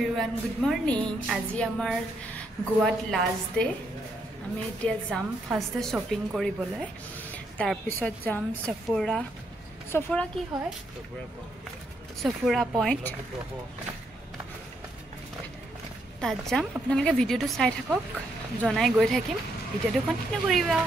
everyone, good morning. Aji amar Goat last day. Ami etia jam first day shopping koribole. Tar pisot jam Sephora ki hoy? Sephora Point. Tat jam apnaloke video to sai thakok. Jonai goi thakim. Video to continue koriba.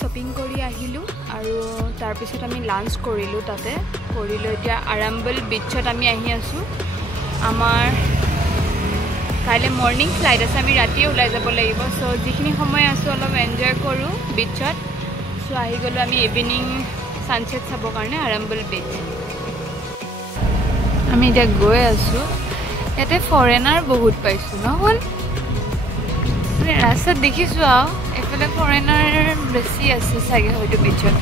Shopping kori ahilu aru tar pisot ami lunch korilu tate korilo etia Arambol beachot ami ahi asu amar kaile morning flight ase ami rati ulai jabo lagibo so jikhini samoy asu olo enjoy koru beachot so ahi golu ami evening sunset sabo karone Arambol beach ami ja goi asu ete foreigner bahut paisu na hol rasta dekhisu a efale foreigner besi ase sage hoyto beachot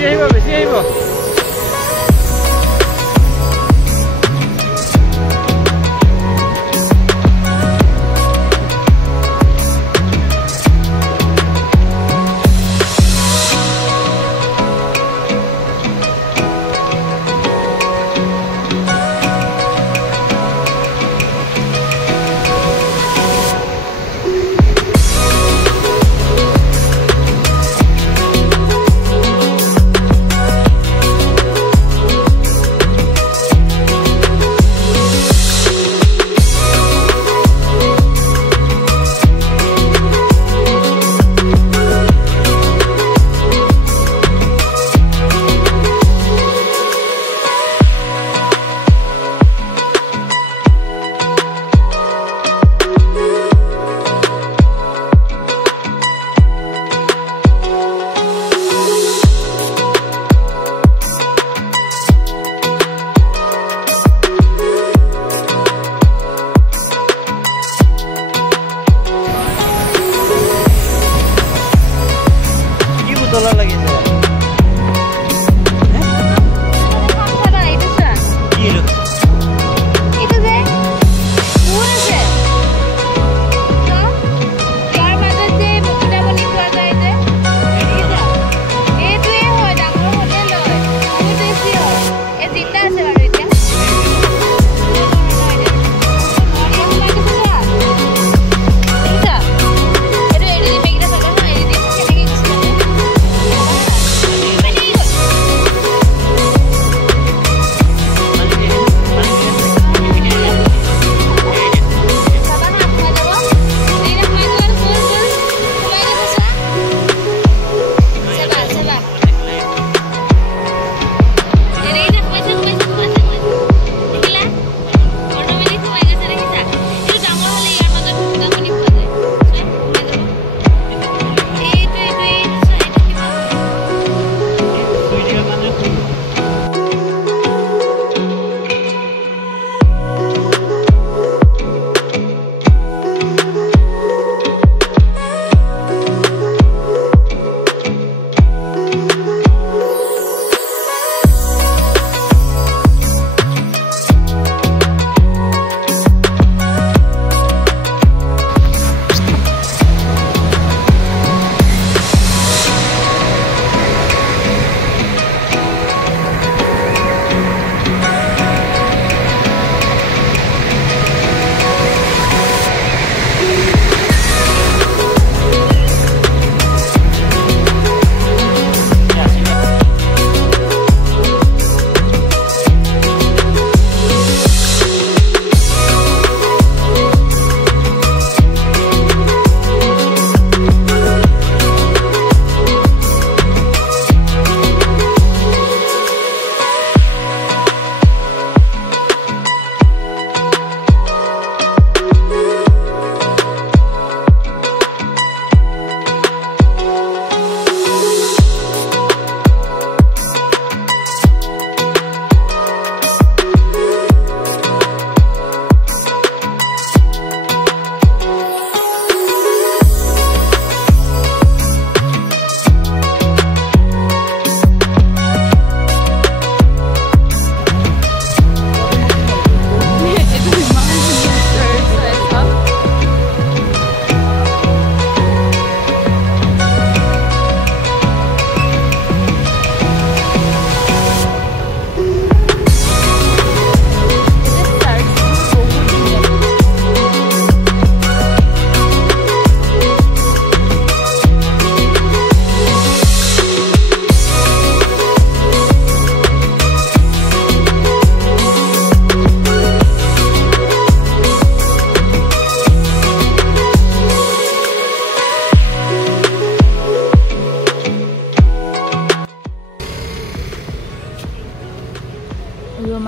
বেছি আহিব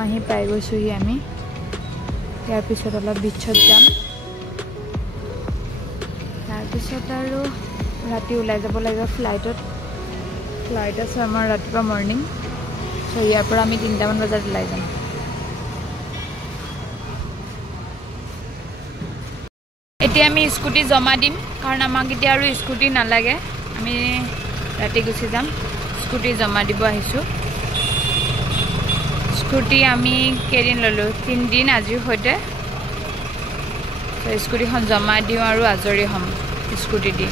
মাহি পাই গৈছোহি আমি ইয়াৰ পিছত অলপ বিচত যাম তাৰ পিছত আৰু ৰাতি ওলাই যাব লাগে ফ্লাইট আছে আমাৰ ৰাতিপুৱা মৰ্নিং সো ইয়াৰ পৰা আমি 3টা মান বজাত ওলাই যাম এতিয়া আমি স্কুটি জমা দিম কাৰণ আমাক এতিয়া আৰু স্কুটি নালাগে আমি ৰাতি গুছি যাম স্কুটি জমা দিব আহিছো স্কুটি আমি কেদিন ললো 3 দিন আজিৰ হৈতে তো স্কুটিখন জমা দিও আৰু আজৰি হম স্কুটি দি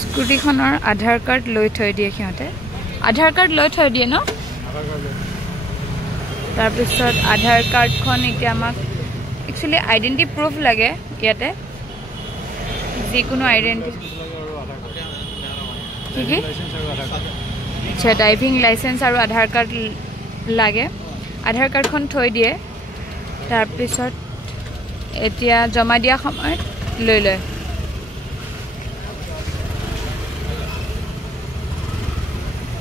স্কুটিখনৰ আধাৰ কাৰ্ড লৈ থৈ দিয়ে সিহঁতে আধাৰ কাৰ্ড লৈ থৈ দিয়ে ন তাৰ পিছত আধাৰ কাৰ্ডখন এতিয়া আমাক একচুয়ালি আইডেন্টি প্ৰুফ লাগে ইয়াতে যিকোনো আইডেন্টি কি আচ্ছা ড্ৰাইভিং লাইসেন্স আৰু আধাৰ কাৰ্ড লাগে আধাৰ কাৰ্ডখন থৈ দিয়ে তাৰ পিছত এতিয়া জমা দিয়া সময়ত লৈ লয়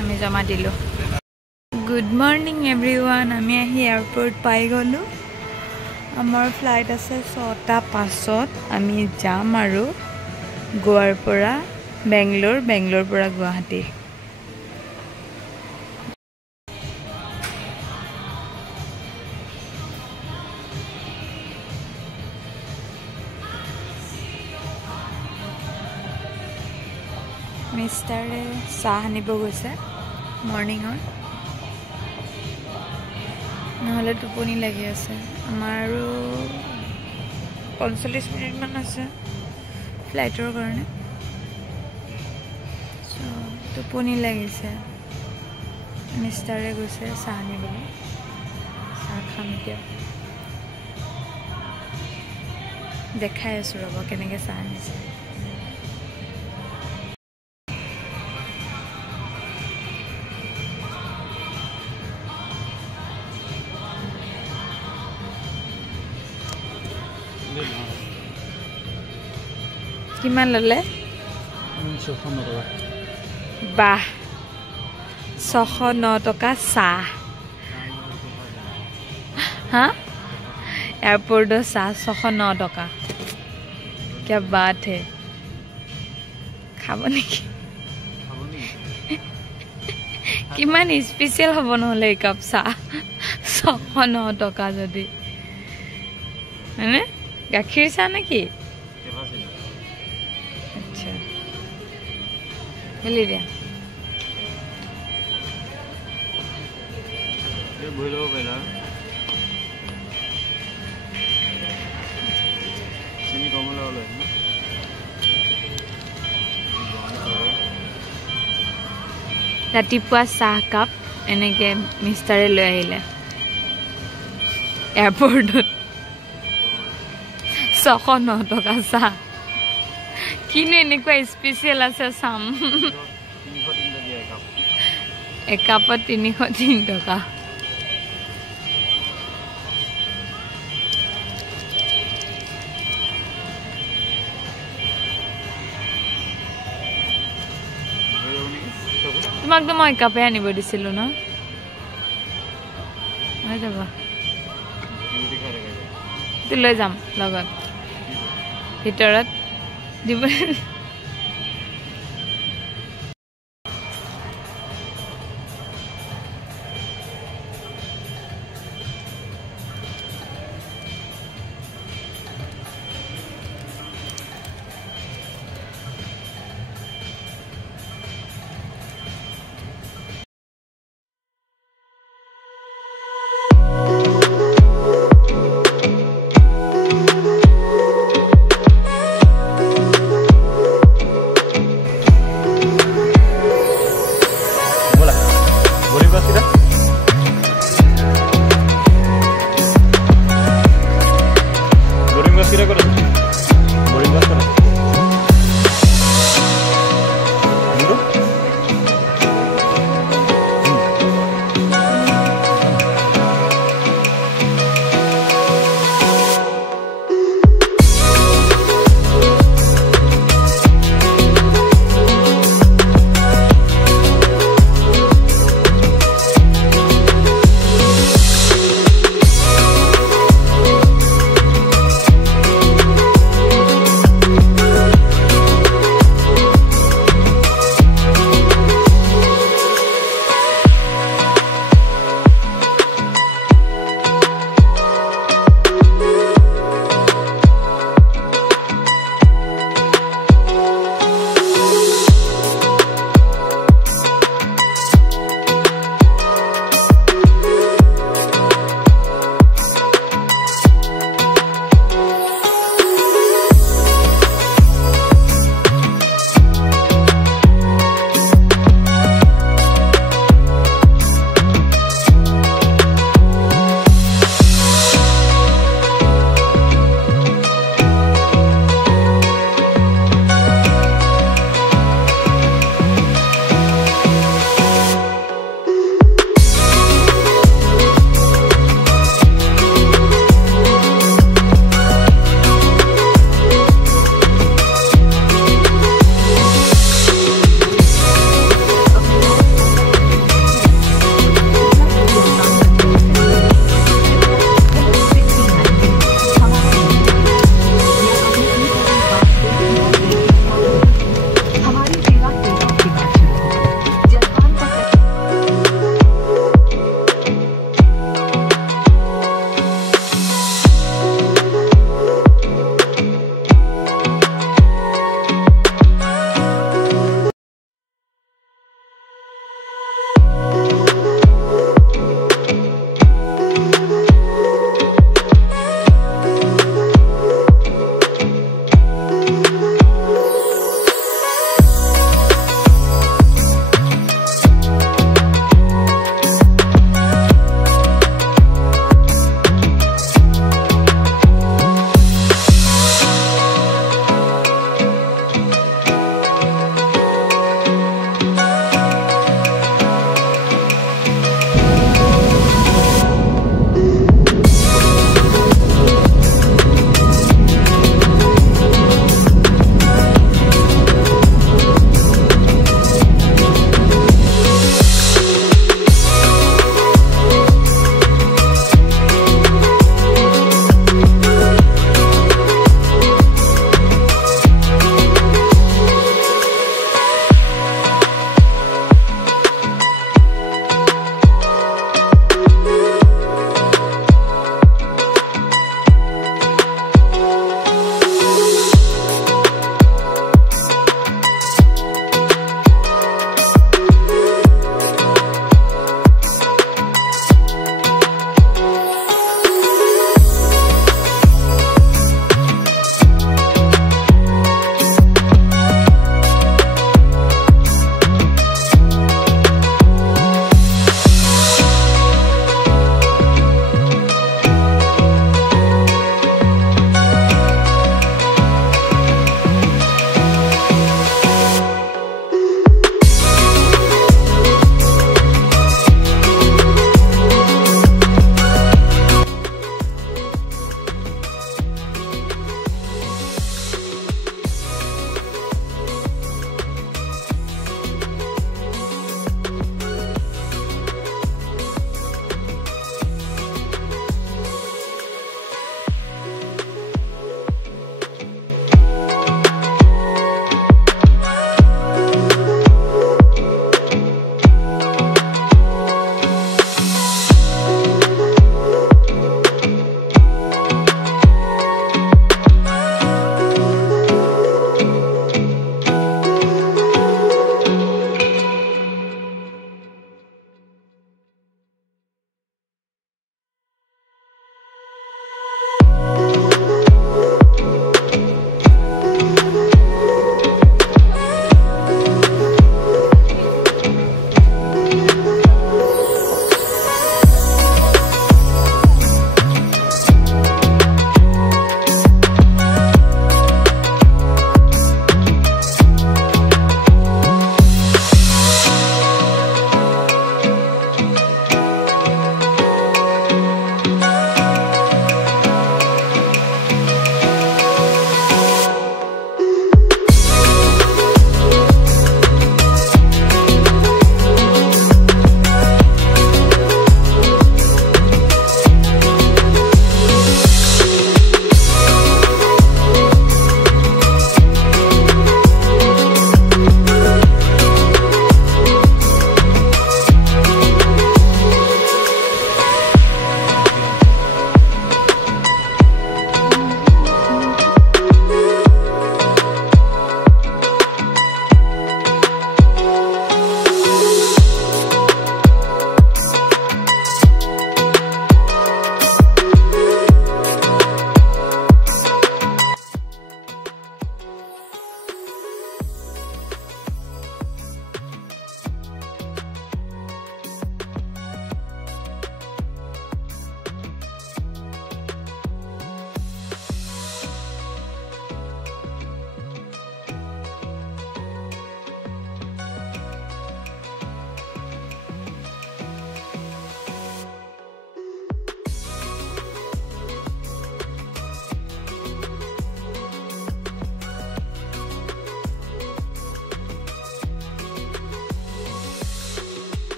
আমি জমা দিলো গুড মৰ্নিং এভৰিৱান আমি আহি এয়াৰপোৰ্ট পাই গলো আমাৰ ফ্লাইট আছে 6টা 5ত আমি যাম আৰু গোৱাৰ পৰা বেংগলোৰ পৰা গুৱাহাটী মিষ্টাৰে চাহ আনিব গৈছে মৰ্নিঙৰ নহলে টোপনি লাগি আছে আমাৰো 45 মিনিট মান আছে ফ্লাইটৰ কাৰণে সো টোপনি লাগিছে মিষ্টাৰে গৈছে চাহ আনিবলৈ চাহ খাম এতিয়া দেখাই আছো ৰব কেনেকৈ চাহ আনিছে কিমান ললে 609 বাহ 609 টকা চাহ হা এয়াৰপোৰ্টৰ চাহ 609 টকা क्या बात है খাব নেকি কিমান স্পেশাল হ'ব নহলে এই কাপ চাহ 609 টকা যদি মানে গাখীৰ চাহ নেকি আচ্ছা হেলি দিয়া এই বইলো পেলা চিনি কমলা হলো ৰাতিপুৱা চাহ কাপ এনেকে মিষ্টাৰে লৈ আহিলে এয়াৰপোৰ্টত 609 টকা চাহ কিনে এনেকুৱা স্পেশাল আছে চাম একাপত 303 টকা তোমাক তো মই কাপে আনিব দিছিলো ন হৈ যাব লৈ যাম লগত ভিতৰত দিব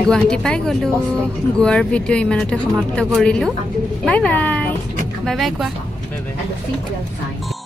গুৱাহাটী পাই গ'লো গোৱাৰ ভিডিঅ' ইমানতে সমাপ্ত কৰিলোঁ বাই বাই বাই বাই কোৱা